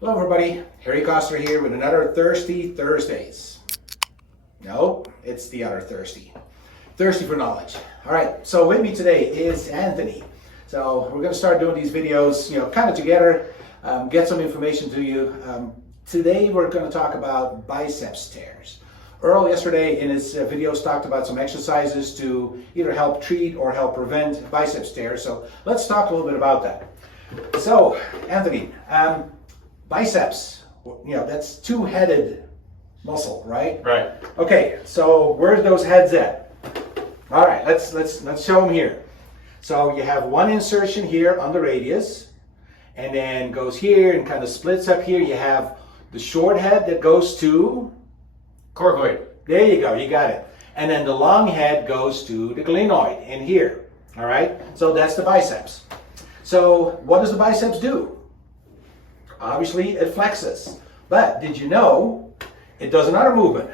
Hello everybody, Harry Koster here with another Thirsty Thursdays. No, it's the other Thirsty. Thirsty for knowledge. Alright, so with me today is Anthony. So we're going to start doing these videos, kind of together, get some information to you. Today we're going to talk about biceps tears. Earl yesterday in his videos talked about some exercises to either help treat or help prevent biceps tears. So let's talk a little bit about that. So, Anthony, biceps, that's two-headed muscle, right? Right. Okay, so where's those heads at? All right, let's show them here. So you have one insertion here on the radius, and then goes here and kind of splits up here. You have the short head that goes to Coracoid. There you go, you got it. And then the long head goes to the glenoid in here. All right, so that's the biceps. So what does the biceps do? Obviously, it flexes. But did you know it does another movement?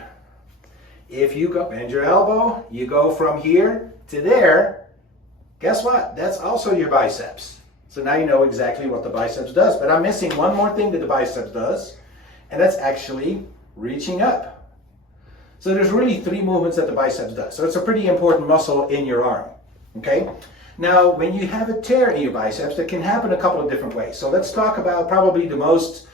If you go bend your elbow, you go from here to there, guess what? That's also your biceps. So now you know exactly what the biceps does. But I'm missing one more thing that the biceps does, and that's actually reaching up. So there's really three movements that the biceps does. So it's a pretty important muscle in your arm. Okay? Now, when you have a tear in your biceps, that can happen a couple of different ways. So let's talk about probably the most,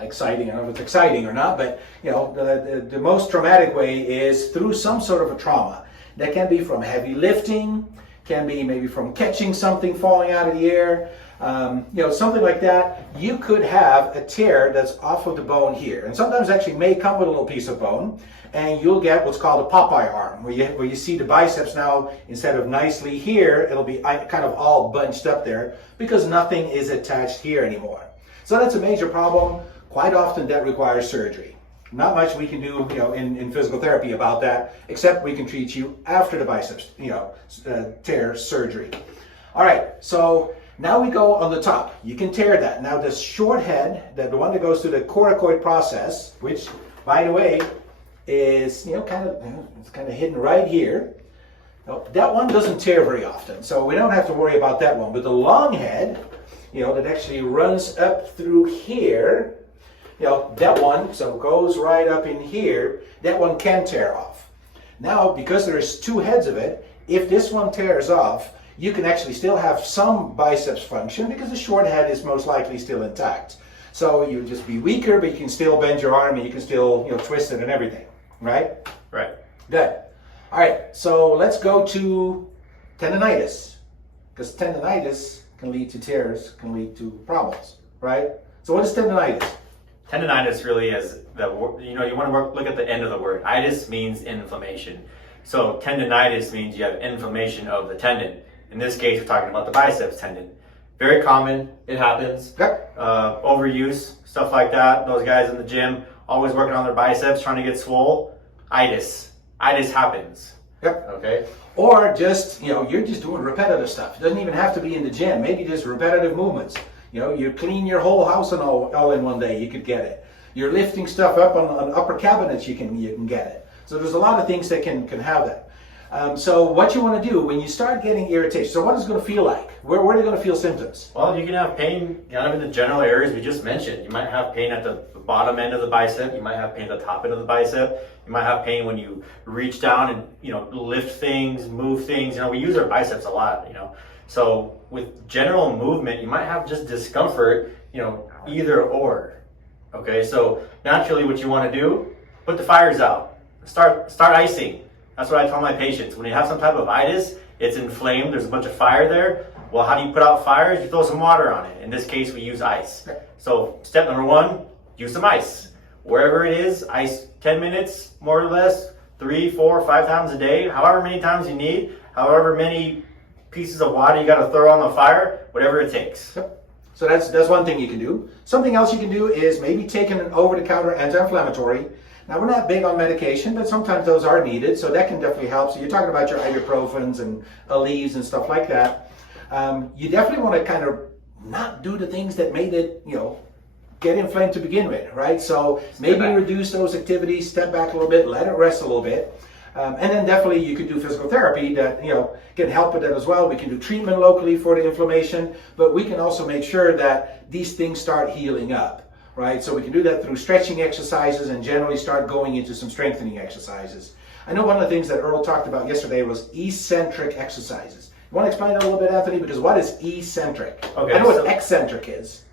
exciting. I don't know if it's exciting or not, but the most traumatic way is through some sort of a trauma. That can be from heavy lifting, can be maybe from catching something falling out of the air, something like that. You could have a tear that's off of the bone here, and sometimes actually may come with a little piece of bone, and you'll get what's called a Popeye arm, where you see the biceps now, instead of nicely here, it'll be kind of all bunched up there because nothing is attached here anymore. So that's a major problem. Quite often that requires surgery. Not much we can do, in physical therapy about that, except we can treat you after the biceps, tear surgery. All right, so now we go on the top. You can tear that. Now this short head, the one that goes through the coracoid process, which, by the way, is kind of hidden right here. Now, that one doesn't tear very often, so we don't have to worry about that one. But the long head, that actually runs up through here, that one, so goes right up in here, that one can tear off. Now, because there's two heads of it, if this one tears off, you can actually still have some biceps function because the short head is most likely still intact. So you'll just be weaker, but you can still bend your arm and you can still, twist it and everything, right? Right. Good. All right, so let's go to tendonitis, because tendonitis can lead to tears, can lead to problems, right? So what is tendonitis? Tendonitis really is you want to look at the end of the word. Itis means inflammation. So tendonitis means you have inflammation of the tendon. In this case, we're talking about the biceps tendon. Very common, it happens. Yep. Overuse, stuff like that. Those guys in the gym, always working on their biceps, trying to get swole. Itis happens. Yep. Okay. Or just, you're just doing repetitive stuff. It doesn't even have to be in the gym. Maybe just repetitive movements. You clean your whole house and all in one day, you could get it. You're lifting stuff up on upper cabinets, you can get it. So there's a lot of things that can have that. So what you want to do when you start getting irritation, so what is it going to feel like? Where are they going to feel symptoms? Well, you can have pain kind of in the general areas we just mentioned. You might have pain at the bottom end of the bicep. You might have pain at the top end of the bicep. You might have pain when you reach down and, lift things, move things. We use our biceps a lot, So with general movement, you might have just discomfort, either or. Okay, so naturally what you want to do, put the fires out. Start icing. That's what I tell my patients. When you have some type of itis, it's inflamed, there's a bunch of fire there. Well, how do you put out fires? You throw some water on it. In this case, we use ice. So step number one, use some ice. Wherever it is, ice 10 minutes, more or less, 3, 4, 5 times a day, however many times you need, however many pieces of water you got to throw on the fire, whatever it takes. Yep. So that's one thing you can do. Something else you can do is maybe take an over-the-counter anti-inflammatory. Now, we're not big on medication, but sometimes those are needed, so that can definitely help. So you're talking about your ibuprofens and Aleve and stuff like that. You definitely want to kind of not do the things that made it, get inflamed to begin with, right? So maybe reduce those activities, step back a little bit, let it rest a little bit. And then definitely you could do physical therapy that can help with that as well. We can do treatment locally for the inflammation, but we can also make sure that these things start healing up, right? So we can do that through stretching exercises and generally start going into some strengthening exercises. I know one of the things that Earl talked about yesterday was eccentric exercises. You want to explain that a little bit, Anthony? Because what is eccentric? Okay, I know what eccentric is.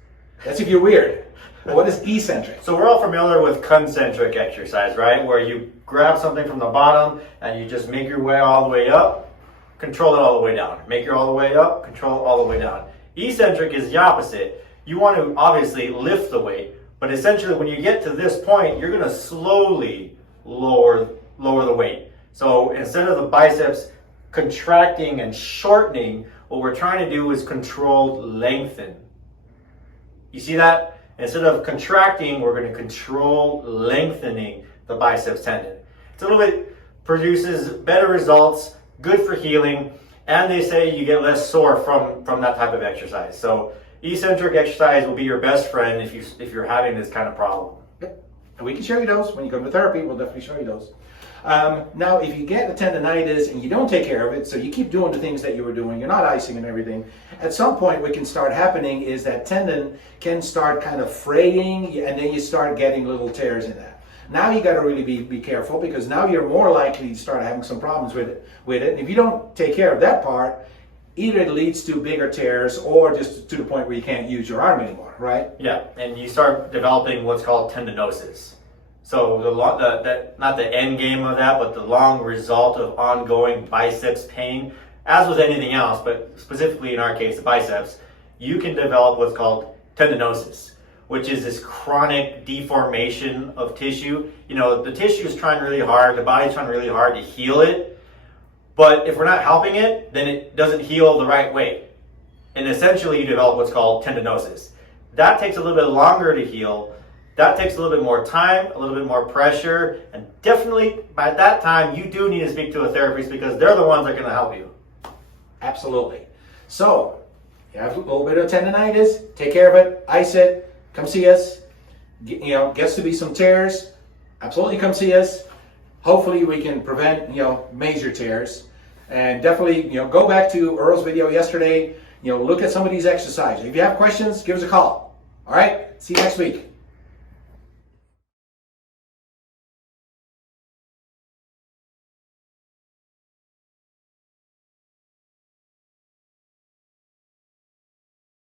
That's if you're weird. But what is eccentric? So we're all familiar with concentric exercise, right? Where you grab something from the bottom and you just make your way all the way up, control it all the way down. Make your all the way up, control it all the way down. Eccentric is the opposite. You want to obviously lift the weight, but essentially when you get to this point, you're going to slowly lower the weight. So instead of the biceps contracting and shortening, what we're trying to do is controlled lengthen. You see that? Instead of contracting, we're going to control lengthening the biceps tendon. It's a little bit, produces better results, good for healing, and they say you get less sore from that type of exercise. So eccentric exercise will be your best friend if you're having this kind of problem. Yep. And we can show you those when you come to therapy. We'll definitely show you those. Now, if you get a tendonitis and you don't take care of it, so you keep doing the things that you were doing, you're not icing and everything, at some point what can start happening is that tendon can start kind of fraying, and then you start getting little tears in that. Now you got to really be careful, because now you're more likely to start having some problems with it. And if you don't take care of that part, either it leads to bigger tears or just to the point where you can't use your arm anymore, right? Yeah, and you start developing what's called tendinosis. So not the end game of that, but the long result of ongoing biceps pain, as with anything else, but specifically in our case, the biceps, you can develop what's called tendinosis, which is this chronic deformation of tissue. The tissue is trying really hard, the body's trying really hard to heal it, but if we're not helping it, then it doesn't heal the right way. And essentially you develop what's called tendinosis. That takes a little bit longer to heal. That takes a little bit more time, a little bit more pressure, and definitely by that time you do need to speak to a therapist, because they're the ones that are going to help you. Absolutely. So, you have a little bit of tendonitis, take care of it, ice it, come see us. Gets to be some tears, absolutely come see us. Hopefully we can prevent, major tears. And definitely, go back to Earl's video yesterday, look at some of these exercises. If you have questions, give us a call. All right, see you next week.